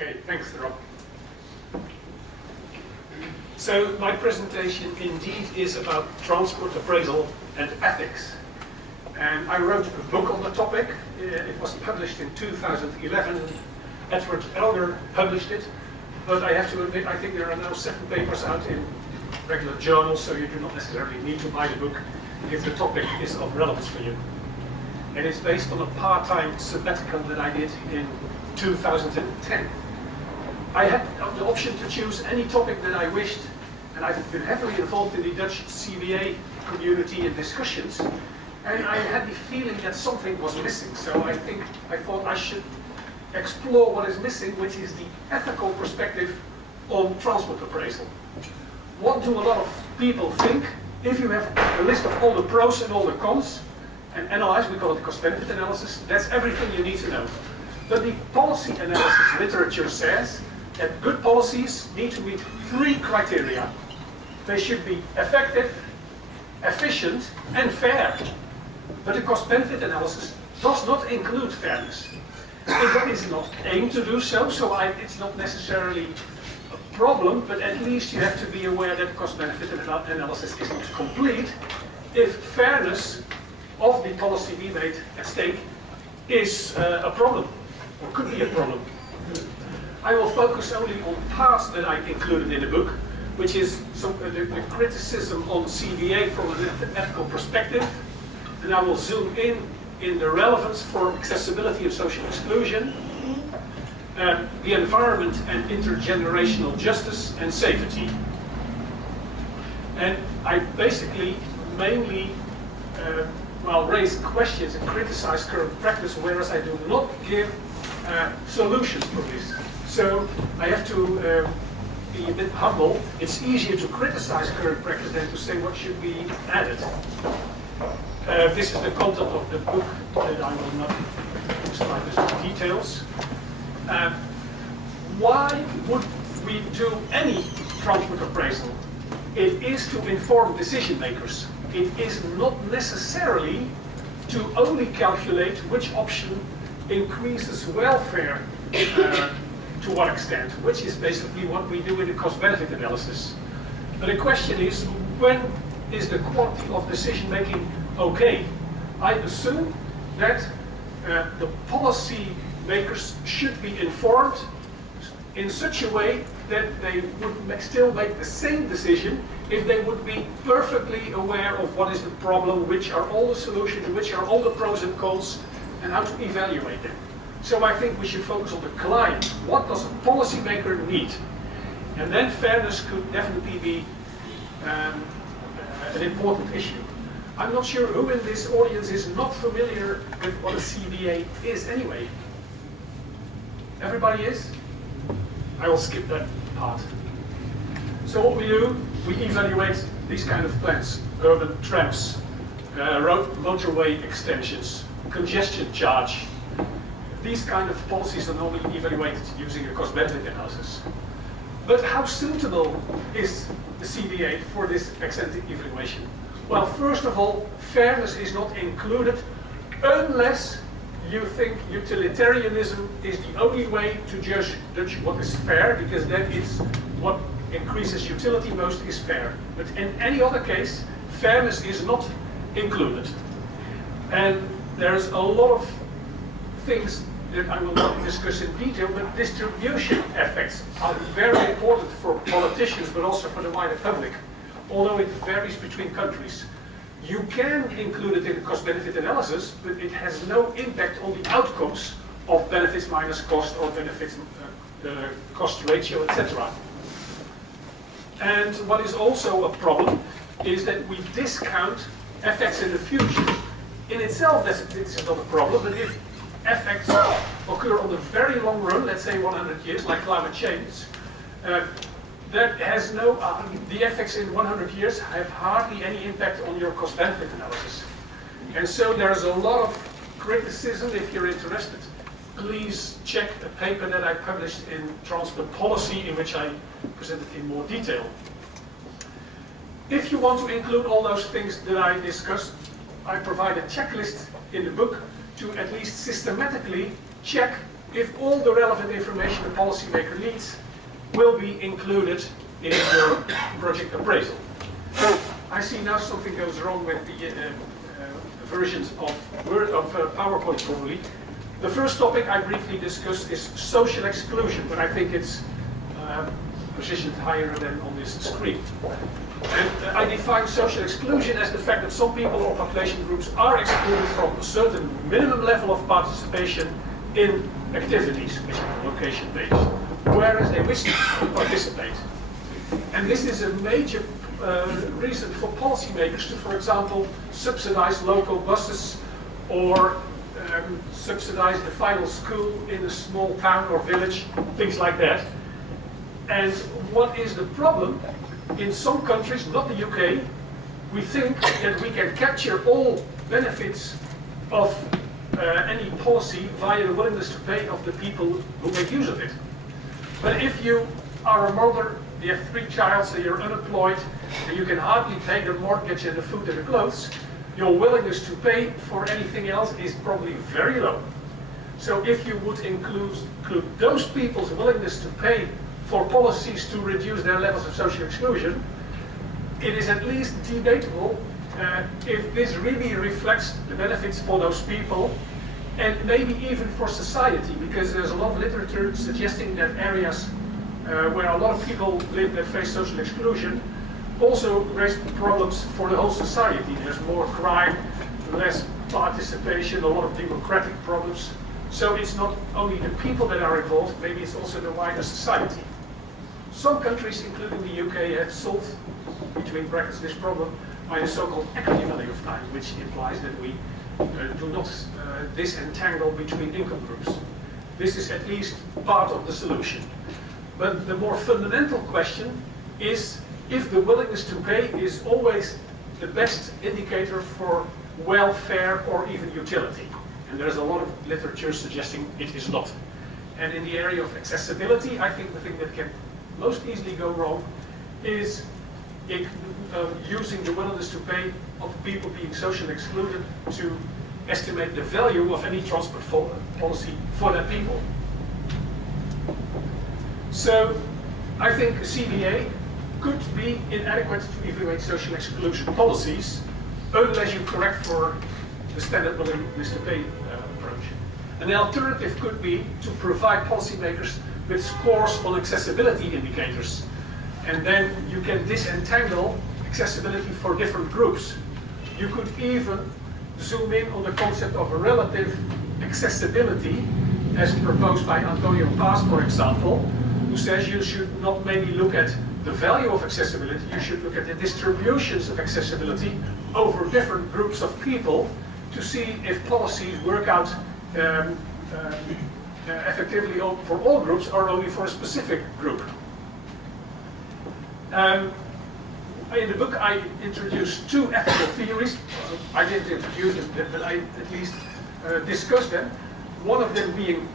Okay, thanks, Rob. So my presentation indeed is about transport appraisal and ethics. And I wrote a book on the topic. It was published in 2011. Edward Elgar published it. But I have to admit, I think there are now 7 papers out in regular journals, so you do not necessarily need to buy the book if the topic is of relevance for you. And it's based on a part-time sabbatical that I did in 2010. I had the option to choose any topic that I wished, and I've been heavily involved in the Dutch CBA community and discussions, and I had the feeling that something was missing. So I thought I should explore what is missing, which is the ethical perspective on transport appraisal. What do a lot of people think? If you have a list of all the pros and all the cons, and analyze, we call it cost-benefit analysis, that's everything you need to know. But the policy analysis literature says that good policies need to meet 3 criteria. They should be effective, efficient, and fair. But the cost-benefit analysis does not include fairness. It is not aimed to do so, so it's not necessarily a problem, but at least you have to be aware that cost-benefit analysis is not complete if fairness of the policy we made at stake is a problem, or could be a problem. I will focus only on parts that I included in the book, which is the criticism on CBA from an ethical perspective, and I will zoom in the relevance for accessibility and social exclusion, the environment and intergenerational justice and safety. And I basically mainly raise questions and criticize current practice, whereas I do not give solutions for this. So I have to be a bit humble. It's easier to criticize current practice than to say what should be added. This is the content of the book that I will not describe as details. Why would we do any transport appraisal? It is to inform decision makers. It is not necessarily to only calculate which option increases welfare to what extent, which is basically what we do in the cost-benefit analysis. But the question is, when is the quality of decision making okay? I assume that the policy makers should be informed in such a way that they would still make the same decision if they would be perfectly aware of what is the problem, which are all the solutions, which are all the pros and cons, and how to evaluate them. So I think we should focus on the client. What does a policymaker need? And then fairness could definitely be an important issue. I'm not sure who in this audience is not familiar with what a CBA is anyway. Everybody is? I will skip that part. So what we do, we evaluate these kind of plans: urban trams, road motorway extensions, congestion charge. These kind of policies are normally evaluated using a cost-benefit analysis. But how suitable is the CBA for this ex-ante evaluation? Well, first of all, fairness is not included unless you think utilitarianism is the only way to judge what is fair, because then it's what increases utility most is fair. But in any other case, fairness is not included. And there's a lot of things that I will not discuss in detail, but distribution effects are very important for politicians, but also for the wider public, although it varies between countries. You can include it in the cost-benefit analysis, but it has no impact on the outcomes of benefits minus cost or benefits cost ratio, etc. And what is also a problem is that we discount effects in the future. In itself, this is not a problem, but if effects occur on the very long run, let's say 100 years, like climate change, that has no, the effects in 100 years have hardly any impact on your cost-benefit analysis. And so there's a lot of criticism. If you're interested, please check a paper that I published in Transport Policy, in which I presented in more detail. If you want to include all those things that I discussed, I provide a checklist in the book to at least systematically check if all the relevant information a policymaker needs will be included in your project appraisal. I see now something goes wrong with the versions of PowerPoint probably. The first topic I briefly discussed is social exclusion, but I think it's positioned higher than on this screen. And I define social exclusion as the fact that some people or population groups are excluded from a certain minimum level of participation in activities, which are location-based, whereas they wish to participate. And this is a major reason for policymakers to, for example, subsidize local buses or subsidize the final school in a small town or village, things like that. And what is the problem? In some countries, not the UK, we think that we can capture all benefits of any policy via the willingness to pay of the people who make use of it. But if you are a mother, you have 3 children, so you're unemployed, and you can hardly pay the mortgage and the food and the clothes, your willingness to pay for anything else is probably very low. So if you would include those people's willingness to pay for policies to reduce their levels of social exclusion, it is at least debatable if this really reflects the benefits for those people and maybe even for society, because there's a lot of literature suggesting that areas where a lot of people live that face social exclusion also raise problems for the whole society. There's more crime, less participation, a lot of democratic problems. So it's not only the people that are involved, maybe it's also the wider society. Some countries, including the UK, have solved, between brackets, this problem by the so-called equity value of time, which implies that we do not disentangle between income groups. This is at least part of the solution. But the more fundamental question is if the willingness to pay is always the best indicator for welfare or even utility. And there's a lot of literature suggesting it is not. And in the area of accessibility, I think the thing that can most easily go wrong is using the willingness to pay of people being socially excluded to estimate the value of any transport policy for that people. So I think a CVA could be inadequate to evaluate social exclusion policies unless you correct for the standard willingness to pay approach. An alternative could be to provide policymakers with scores on accessibility indicators. And then you can disentangle accessibility for different groups. You could even zoom in on the concept of a relative accessibility, as proposed by Antonio Paz, for example, who says you should not maybe look at the value of accessibility, you should look at the distributions of accessibility over different groups of people to see if policies work out effectively for all groups or only for a specific group. In the book I introduced 2 ethical theories. I didn't introduce them, but I at least discussed them. One of them being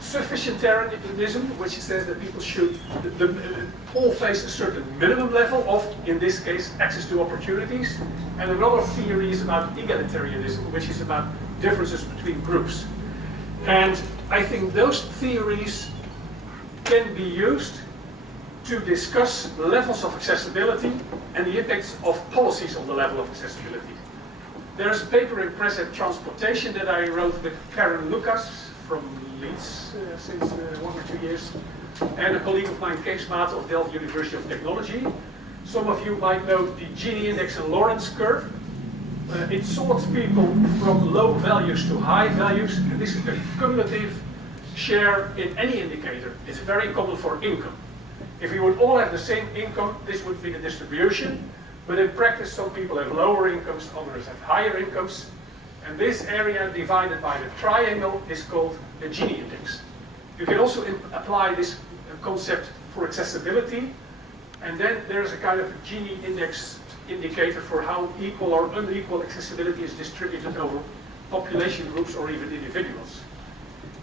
sufficientarianism, which says that people should all face a certain minimum level of, in this case, access to opportunities. And another theory is about egalitarianism, which is about differences between groups. And I think those theories can be used to discuss levels of accessibility and the impacts of policies on the level of accessibility. There's a paper in Press and Transportation that I wrote with Karen Lucas from Leeds since 1 or 2 years, and a colleague of mine, Kees Maat of Delft University of Technology. Some of you might know the Gini index and Lorentz curve. It sorts people from low values to high values, and this is the cumulative share in any indicator. It's very common for income. If we would all have the same income, this would be the distribution, but in practice some people have lower incomes, others have higher incomes, and this area divided by the triangle is called the Gini index. You can also apply this concept for accessibility, and then there's a kind of Gini index indicator for how equal or unequal accessibility is distributed over population groups or even individuals.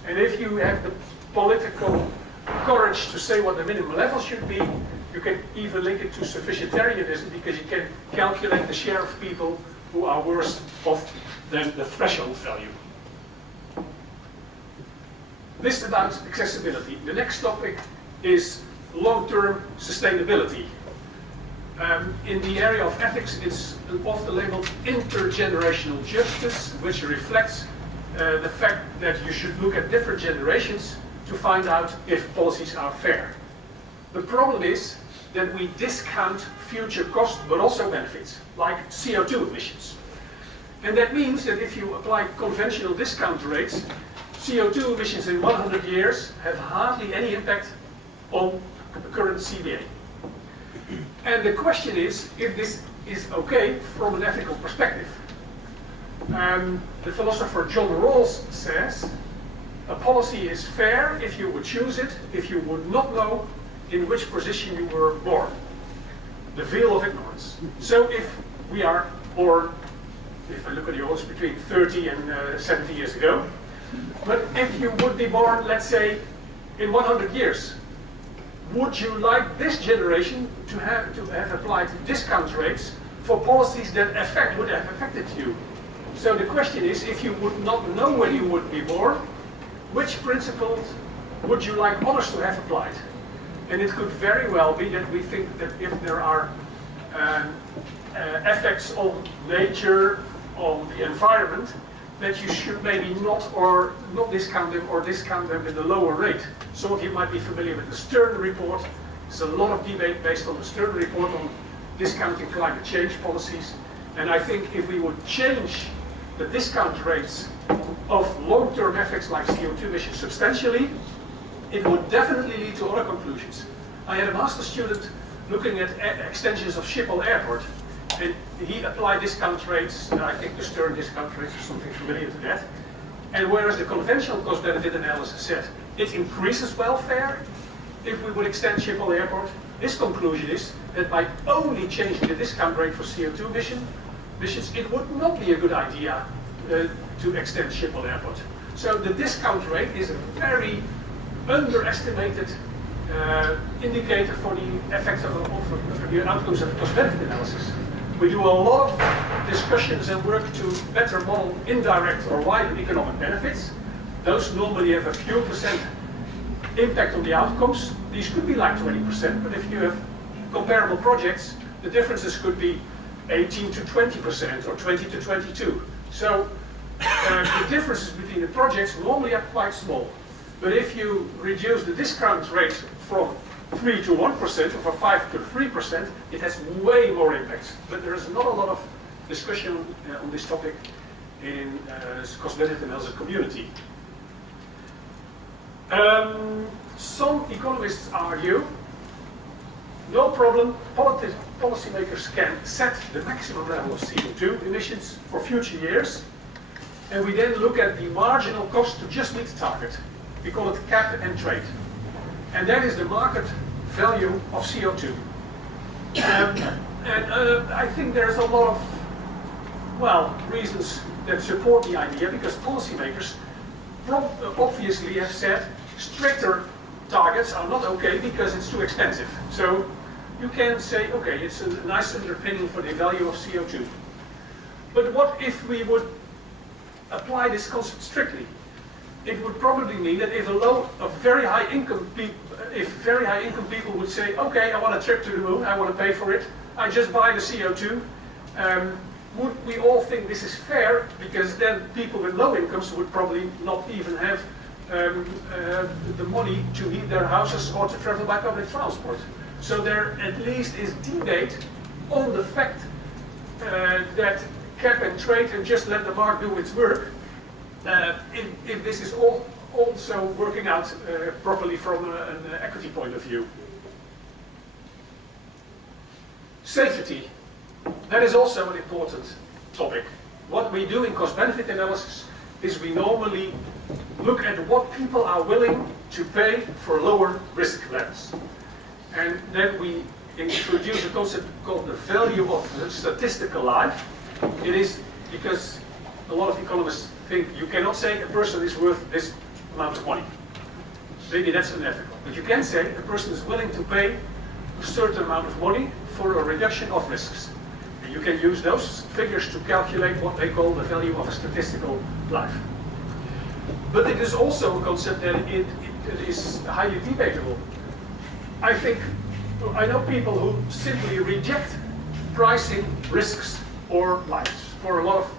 And if you have the political courage to say what the minimum level should be, you can even link it to sufficientarianism, because you can calculate the share of people who are worse off than the threshold value. This about accessibility. The next topic is long-term sustainability. In the area of ethics, it's often labeled intergenerational justice, which reflects the fact that you should look at different generations to find out if policies are fair. The problem is that we discount future costs but also benefits, like CO2 emissions. And that means that if you apply conventional discount rates, CO2 emissions in 100 years have hardly any impact on the current CBA. And the question is if this is okay from an ethical perspective. The philosopher John Rawls says, a policy is fair if you would choose it, if you would not know in which position you were born. The veil of ignorance. So if we are born, if I look at yours, between 30 and 70 years ago, but if you would be born, let's say, in 100 years, would you like this generation to have applied discount rates for policies that would have affected you? So the question is, if you would not know when you would be born, which principles would you like others to have applied? And it could very well be that we think that if there are effects on nature, on the environment, that you should maybe not discount them or discount them at a lower rate. Some of you might be familiar with the Stern report. There's a lot of debate based on the Stern report on discounting climate change policies. And I think if we would change the discount rates of long-term effects like CO2 emissions substantially, it would definitely lead to other conclusions. I had a master's student looking at extensions of Schiphol Airport. And he applied discount rates, I think the Stern discount rates or something familiar to that. And whereas the conventional cost-benefit analysis said it increases welfare if we would extend Schiphol Airport, his conclusion is that by only changing the discount rate for CO2 emissions, it would not be a good idea to extend Schiphol Airport. So the discount rate is a very underestimated indicator for the effects of the outcomes of cost-benefit analysis. We do a lot of discussions and work to better model indirect or wider economic benefits. Those normally have a few percent impact on the outcomes. These could be like 20%, but if you have comparable projects, the differences could be 18 to 20% or 20 to 22. So the differences between the projects normally are quite small. But if you reduce the discount rate from 3 to 1% or from 5 to 3%, it has way more impact. But there is not a lot of discussion on this topic in cost-benefit analysis community. Some economists argue, no problem, policymakers can set the maximum level of CO2 emissions for future years, and we then look at the marginal cost to just meet the target. We call it cap and trade. And that is the market value of CO2. I think there's a lot of, reasons that support the idea, because policymakers obviously have said stricter targets are not okay because it's too expensive. So you can say, okay, it's a nice underpinning for the value of CO2. But what if we would apply this concept strictly? It would probably mean that if very high income people would say, okay, I want a trip to the moon, I want to pay for it, I just buy the CO2, would we all think this is fair? Because then people with low incomes would probably not even have the money to heat their houses or to travel by public transport. So there at least is debate on the fact that cap and trade and just let the market do its work, if this is also working out properly from an equity point of view. Safety, that is also an important topic. What we do in cost-benefit analysis is we normally look at what people are willing to pay for lower risk levels. And then we introduce a concept called the value of the statistical life. It is because a lot of economists think you cannot say a person is worth this amount of money. Maybe that's unethical. But you can say a person is willing to pay a certain amount of money for a reduction of risks. And you can use those figures to calculate what they call the value of a statistical life. But it is also a concept that it is highly debatable. I know people who simply reject pricing risks or lives for a lot of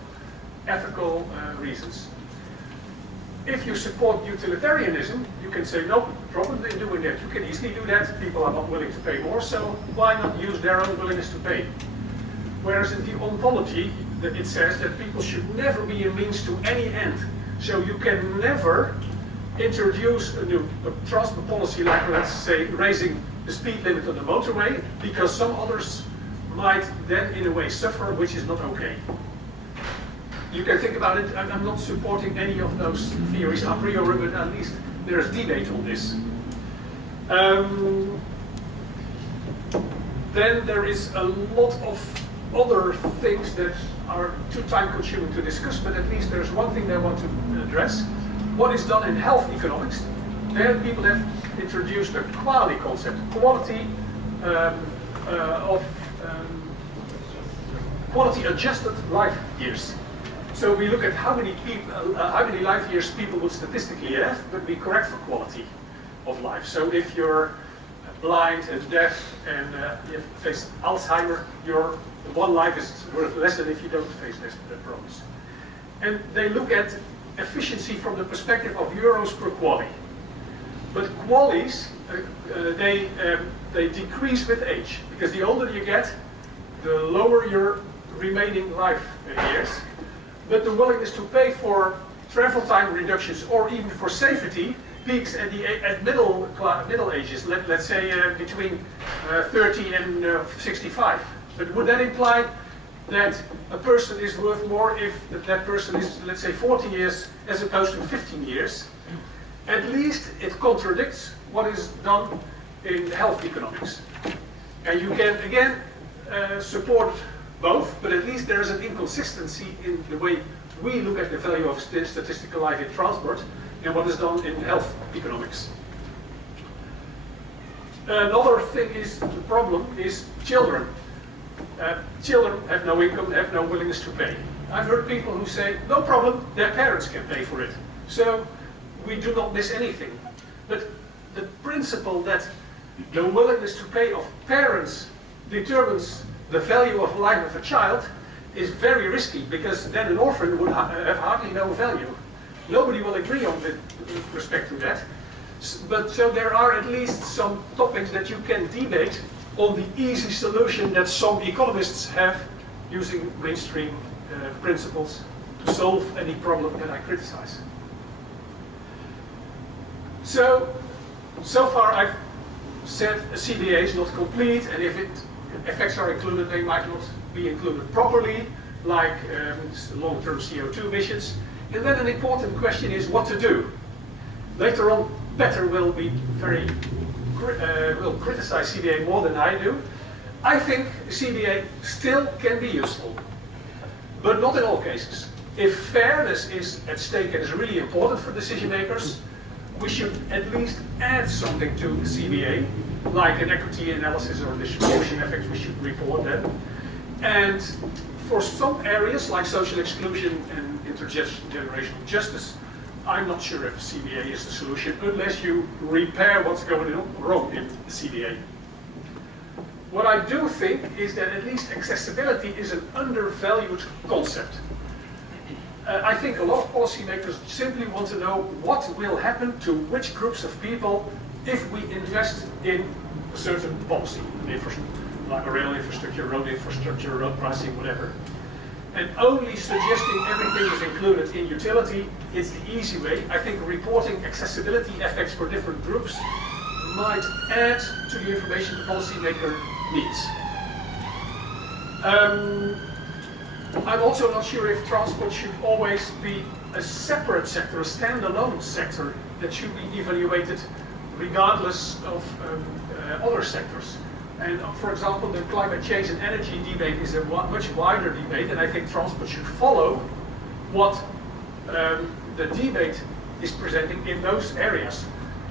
ethical reasons. If you support utilitarianism, you can say no problem in doing that. You can easily do that. People are not willing to pay more, so why not use their own willingness to pay? Whereas in the ontology, it says that people should never be a means to any end. So you can never introduce a new transport policy like, let's say, raising the speed limit on the motorway, because some others might then in a way suffer, which is not okay. You can think about it. I'm not supporting any of those theories a priori, but at least there's debate on this. Then there is a lot of other things that are too time-consuming to discuss, but at least there's one thing that I want to address. What is done in health economics? There people have introduced a quality concept, quality quality-adjusted life years. So we look at how many life years people would statistically have, but we correct for quality of life. So if you're blind and deaf and you face Alzheimer, your one life is worth less than if you don't face this problems. And they look at efficiency from the perspective of euros per quality. But qualities, they decrease with age, because the older you get, the lower your remaining life years. But the willingness to pay for travel time reductions or even for safety peaks at middle ages, let's say between 30 and 65. But would that imply that a person is worth more if that person is, let's say, 40 years as opposed to 15 years? At least it contradicts what is done in health economics. And you can, again, support both, but at least there is an inconsistency in the way we look at the value of statistical life in transport and what is done in health economics. Another thing is, the problem is children. Children have no income, have no willingness to pay. I've heard people who say, no problem, their parents can pay for it. So we do not miss anything. But the principle that the willingness to pay of parents determines the value of life of a child is very risky, because then an orphan would have hardly no value. Nobody will agree on with respect to that. But so there are at least some topics that you can debate on the easy solution that some economists have using mainstream principles to solve any problem that I criticize. So far I've said a CBA is not complete, and if effects are included, they might not be included properly, like long-term CO2 emissions. And then an important question is what to do. Later on, Bert will criticize CBA more than I do. I think CBA still can be useful, but not in all cases. If fairness is at stake and is really important for decision makers, we should at least add something to CBA, like an equity analysis or distribution effects. We should report them. And for some areas, like social exclusion and intergenerational justice, I'm not sure if CBA is the solution, unless you repair what's going wrong in the CBA. What I do think is that at least accessibility is an undervalued concept. I think a lot of policymakers simply want to know what will happen to which groups of people if we invest in a certain policy, like rail infrastructure, road pricing, whatever. And only suggesting everything is included in utility is the easy way. I think reporting accessibility effects for different groups might add to the information the policymaker needs. I'm also not sure if transport should always be a separate sector, a standalone sector that should be evaluated regardless of other sectors. And for example, the climate change and energy debate is a much wider debate, and I think transport should follow what the debate is presenting in those areas.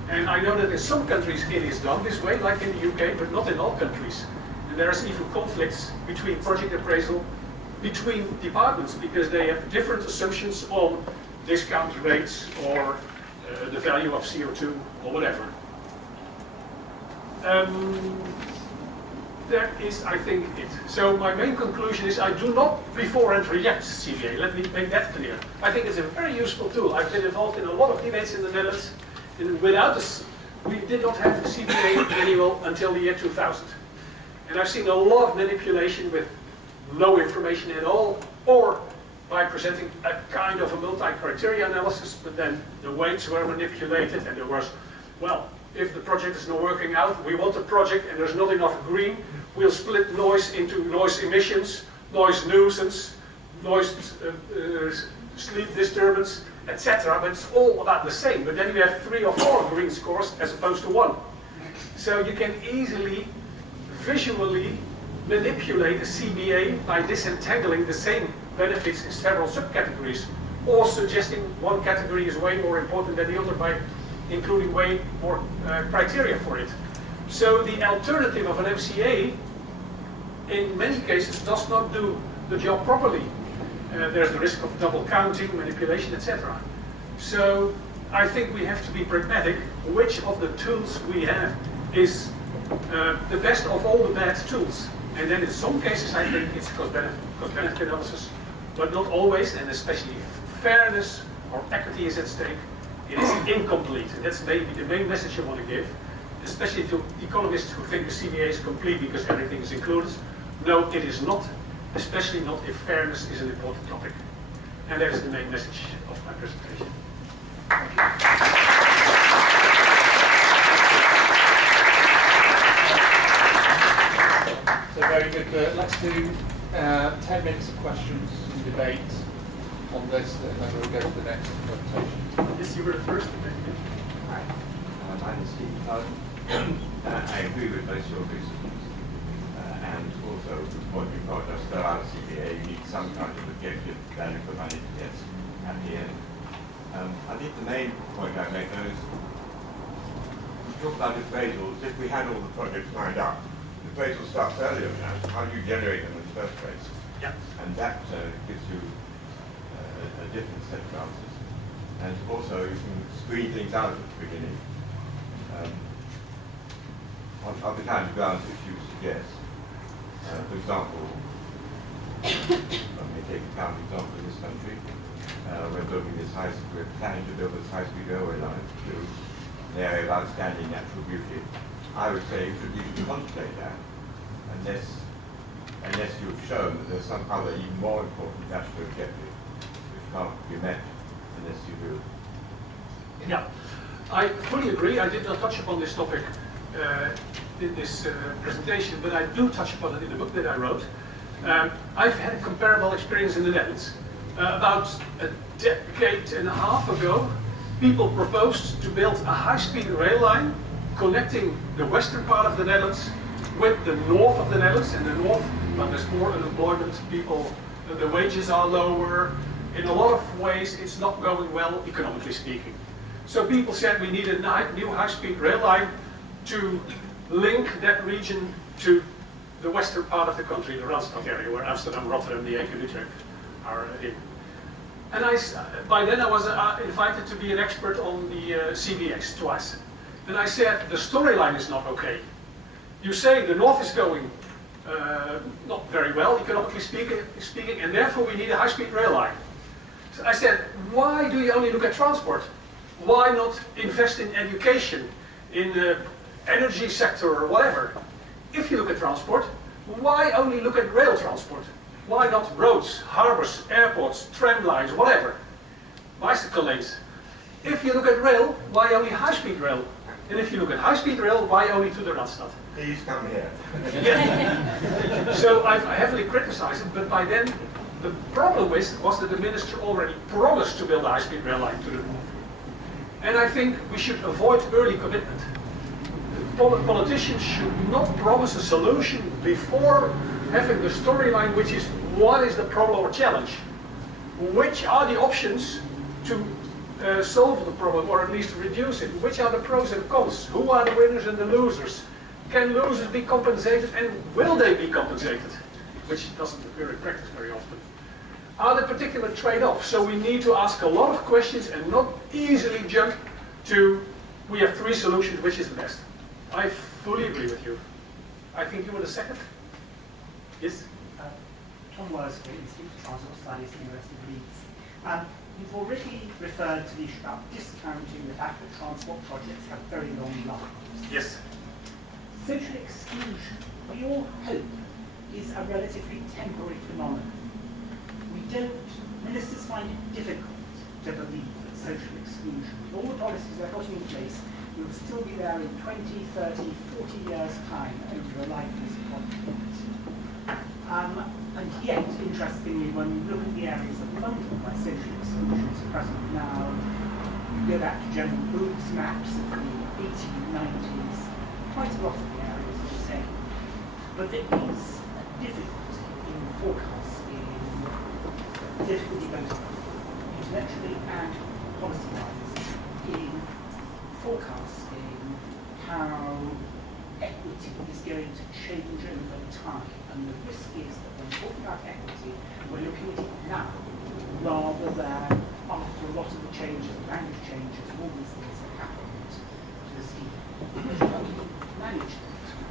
And I know that in some countries it is done this way, like in the UK, but not in all countries. And there's even conflicts between project appraisal, between departments, because they have different assumptions on discount rates or the value of CO2 or whatever. That is, I think, it. So my main conclusion is I do not beforehand reject CBA. Let me make that clear. I think it's a very useful tool. I've been involved in a lot of debates in the Netherlands. Without this, we did not have a CBA manual until the year 2000. And I've seen a lot of manipulation with no information at all, or by presenting a kind of a multi-criteria analysis, but then the weights were manipulated and there was, well, if the project is not working out, we want a project and there's not enough green, we'll split noise into noise emissions, noise nuisance, noise sleep disturbance, etc. But it's all about the same. But then you have 3 or 4 green scores as opposed to 1. So you can easily, visually manipulate a CBA by disentangling the same benefits in several subcategories, or suggesting one category is way more important than the other by including way more criteria for it. So the alternative of an MCA in many cases does not do the job properly. There's the risk of double counting, manipulation, etc. So I think we have to be pragmatic. Which of the tools we have is the best of all the bad tools? And then in some cases I think it's cost-benefit analysis, but not always, and especially if fairness or equity is at stake, it is incomplete. And that's maybe the main message I want to give, especially to economists who think the CBA is complete because everything is included. No, it is not, especially not if fairness is an important topic. And that is the main message of my presentation. Thank you. So very good. Let's do 10 minutes of questions and debate on this, and then we'll go to the next presentation. Yes, you were the first. Hi, my name is Steve. I agree with most of your reasons, and also the point you brought us that out of CBA, you need some kind of objective value for money to get at the end. I think the main point I make though is, we talk about appraisals. If we had all the projects lined up, the appraisal starts earlier now. How do you generate them in the first place? Yeah. And that gives you a different set of answers. And also, you can screen things out at the beginning. Of the kind of grounds which you suggest. For example, let me take a counter example in this country. We're planning to build this high-speed railway line to an area of outstanding natural beauty. I would say you should even contemplate that, unless you've shown that there's some other even more important national objective which can't be met unless you do. Yeah, I fully agree. I did not touch upon this topic in this presentation, but I do touch upon it in the book that I wrote. I've had a comparable experience in the Netherlands. About a decade and a half ago, people proposed to build a high-speed rail line connecting the western part of the Netherlands with the north of the Netherlands. And the north, well, there's more unemployment, people, the wages are lower. In a lot of ways, it's not going well, economically speaking. So people said we need a new high-speed rail line to link that region to the western part of the country, the Randstad area, where Amsterdam, Rotterdam, The Hague, and Utrecht are in. And by then I was invited to be an expert on the CBX twice. And I said, the storyline is not okay. You say the north is going not very well, economically speaking, and therefore we need a high-speed rail line. So I said, why do you only look at transport? Why not invest in education, in the energy sector or whatever? If you look at transport, why only look at rail transport? Why not roads, harbors, airports, tram lines, whatever? Bicycle lanes. If you look at rail, why only high-speed rail? And if you look at high-speed rail, why only to the Randstad? Please come here. Yeah. So I've heavily criticized it, but by then the problem was that the minister already promised to build a high-speed rail line to the north. And I think we should avoid early commitment. Politicians should not promise a solution before having the storyline, which is what is the problem or challenge? Which are the options to solve the problem, or at least reduce it? Which are the pros and cons? Who are the winners and the losers? Can losers be compensated, and will they be compensated? Which doesn't occur in practice very often. are there particular trade-offs? So we need to ask a lot of questions and not easily jump to, we have 3 solutions, which is the best. I fully agree with you. I think you were the second? Yes? Tom Worsfold, Institute of Transport Studies, University of Leeds. You've already referred to the issue about discounting the fact that transport projects have very long lives. Yes. Social exclusion, we all hope, is a relatively temporary phenomenon. Ministers find it difficult to believe that social exclusion, with all the policies they're putting in place, will still be there in 20, 30, 40 years' time over the life of this project. And yet, interestingly, when you look at the areas of London where social exclusion is present now, you go back to General Booth's maps of the 1890s, quite a lot of the areas are the same. But there is a difficulty in forecasting, difficulty both intellectually and policy-wise in forecasting how equity is going to change over time. And the risk is that when we're talking about equity, we're looking at it now, rather than after a lot of the changes, language changes, all these things have happened to the scheme. How do you manage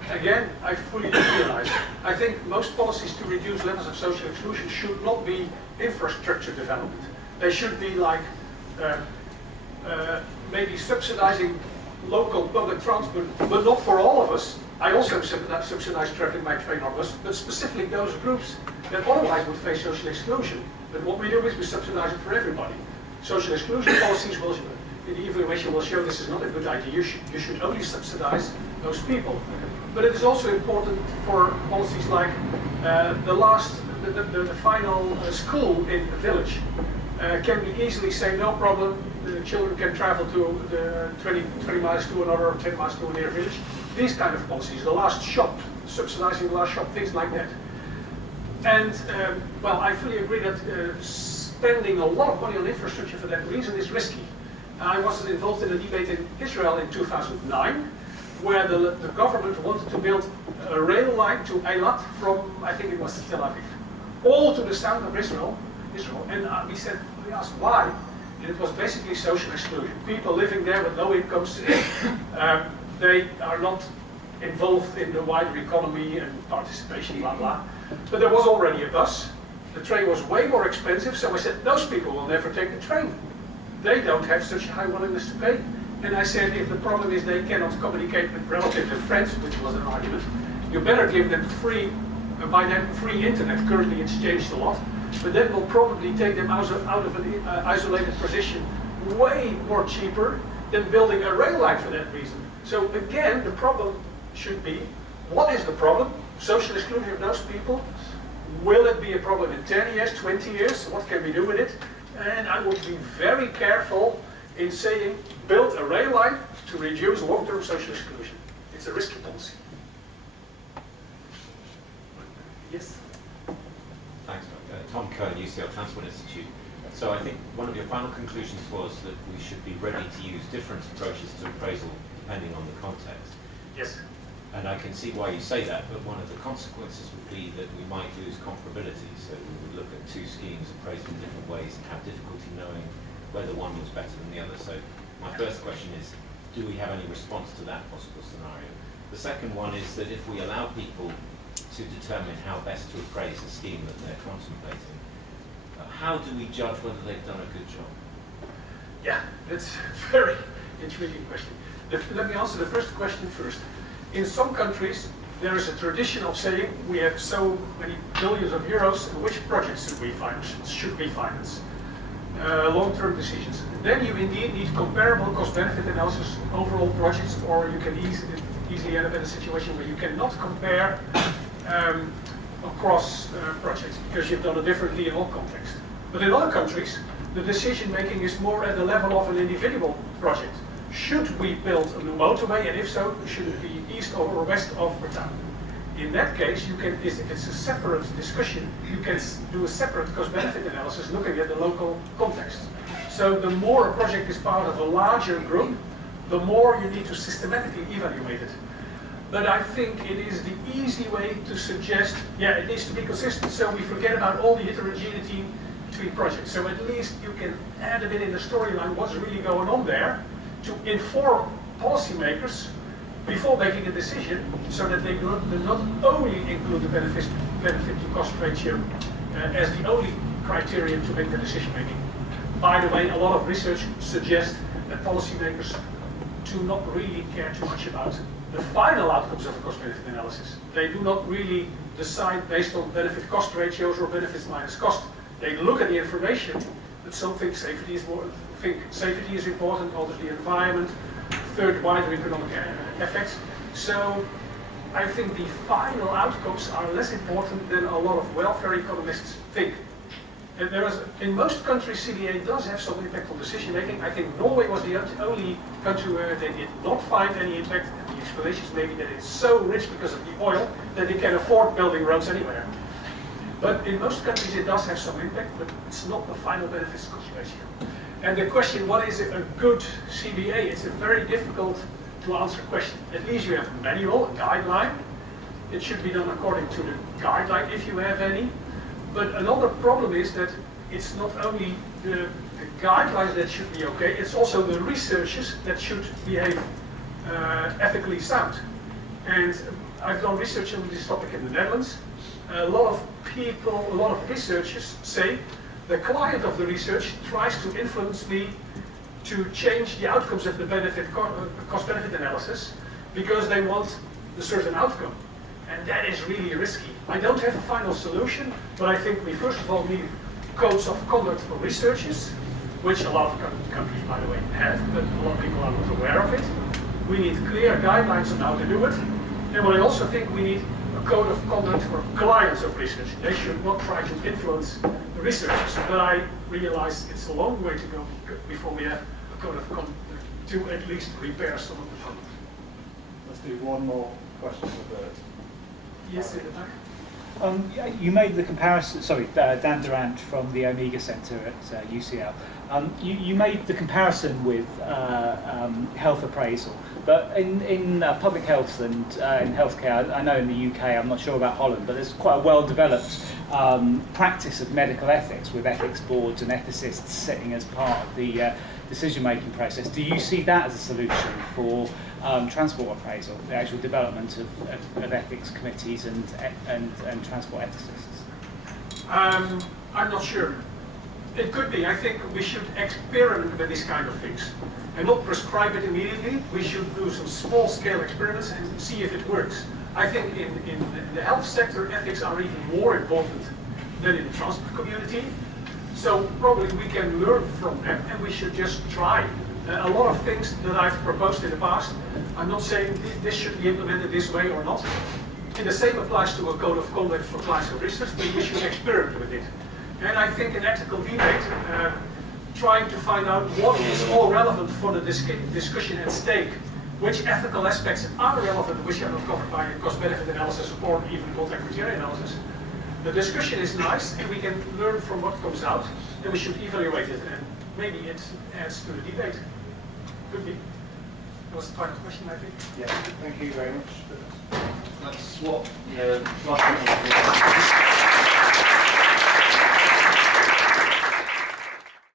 that? Again, I fully realize. I think most policies to reduce levels of social exclusion should not be infrastructure development. They should be like maybe subsidizing local public transport, but not for all of us. I also subsidize traveling by train or bus, but specifically those groups that otherwise would face social exclusion. But what we do is we subsidize it for everybody. Social exclusion policies will, the evaluation will show this is not a good idea. You should only subsidize those people. But it is also important for policies like the final school in a village can be easily say no problem. The children can travel to the 20 miles to another or 10 miles to a near village. These kind of policies, the last shop, subsidizing the last shop, things like that. And well, I fully agree that spending a lot of money on infrastructure for that reason is risky. I was involved in a debate in Israel in 2009, where the government wanted to build a rail line to Eilat from, I think it was Tel Aviv, all to the south of Israel. And we asked why, and it was basically social exclusion. People living there with low incomes, they are not involved in the wider economy and participation, blah, blah. But there was already a bus. The train was way more expensive, so I said, those people will never take the train. They don't have such a high willingness to pay. And I said, if the problem is they cannot communicate with relatives and friends, which was an argument, you better give them free, by then free internet. Currently it's changed a lot, but that will probably take them out of an isolated position way more cheaper than building a rail line for that reason. So again, the problem should be, what is the problem? Social exclusion of those people. Will it be a problem in 10 years, 20 years? What can we do with it? And I would be very careful in saying, build a rail line to reduce long-term social exclusion. It's a risky policy. Yes? Thanks, Tom Cohen, UCL Transport Institute. So I think one of your final conclusions was that we should be ready to use different approaches to appraisal depending on the context. Yes. And I can see why you say that, but one of the consequences would be that we might lose comparability. So we would look at 2 schemes appraised in different ways and have difficulty knowing whether one was better than the other. So my first question is, do we have any response to that possible scenario? The second one is that if we allow people to determine how best to appraise a scheme that they're contemplating, how do we judge whether they've done a good job? Yeah, that's a very intriguing question. Let me answer the first question first. In some countries, there is a tradition of saying we have so many billions of euros, which projects should we finance? Long-term decisions. Then you indeed need comparable cost-benefit analysis overall projects, or you can easily end up in a situation where you cannot compare across projects because you've done it differently in all contexts. But in other countries, the decision-making is more at the level of an individual project. Should we build a new motorway, and if so, should it be east or west of the town? In that case, you can, if it's a separate discussion, you can do a separate cost-benefit analysis looking at the local context. So the more a project is part of a larger group, the more you need to systematically evaluate it. But I think it is the easy way to suggest, yeah, it needs to be consistent, so we forget about all the heterogeneity between projects. So at least you can add a bit in the storyline what's really going on there to inform policymakers before making a decision, so that they do not only include the benefit to cost ratio as the only criterion to make the decision making. By the way, a lot of research suggests that policymakers do not really care too much about the final outcomes of a cost-benefit analysis. They do not really decide based on benefit-cost ratios or benefits minus cost. They look at the information, but some think safety is important, others the environment, third, wider economic effects. So I think the final outcomes are less important than a lot of welfare economists think. And in most countries, CBA does have some impact on decision making. I think Norway was the only country where they did not find any impact. And the explanation is maybe that it's so rich because of the oil that they can afford building roads anywhere. But in most countries it does have some impact, but it's not the final benefits cost ratio. And the question, what is a good CBA? It's a very difficult to answer question. At least you have a manual, a guideline. It should be done according to the guideline if you have any. But another problem is that it's not only the guidelines that should be okay, it's also the researchers that should behave ethically sound. And I've done research on this topic in the Netherlands. A lot of people, a lot of researchers say the client of the research tries to influence me to change the outcomes of the cost-benefit analysis because they want a certain outcome. And that is really risky. I don't have a final solution, but I think we first of all need codes of conduct for researchers, which a lot of countries, by the way, have, but a lot of people are not aware of it. We need clear guidelines on how to do it. And what I also think we need a code of conduct for clients of research. They should not try to influence the researchers, but I realize it's a long way to go before we have a code of conduct to at least repair some of the problems. Let's do one more question for Bert. Yes, in the back. You made the comparison, sorry, Dan Durant from the Omega Centre at UCL. You made the comparison with health appraisal, but in public health and in healthcare, I know in the UK, I'm not sure about Holland, but there's quite a well-developed practice of medical ethics with ethics boards and ethicists sitting as part of the decision-making process. Do you see that as a solution for transport appraisal, the actual development of ethics committees and transport ethicists? I'm not sure. It could be. I think we should experiment with these kind of things and not prescribe it immediately. We should do some small-scale experiments and see if it works. I think in the health sector, ethics are even more important than in the transport community. So probably we can learn from them, and we should just try. A lot of things that I've proposed in the past, I'm not saying this should be implemented this way or not. And the same applies to a code of conduct for clients of research, but we should experiment with it. And I think an ethical debate, trying to find out what is all relevant for the discussion at stake, which ethical aspects are relevant, which are not covered by a cost-benefit analysis or even contact criteria analysis. The discussion is nice, and we can learn from what comes out, and we should evaluate it, and maybe it adds to the debate. Could be. That was the final question, I think. Yeah, thank you very much. Let's swap the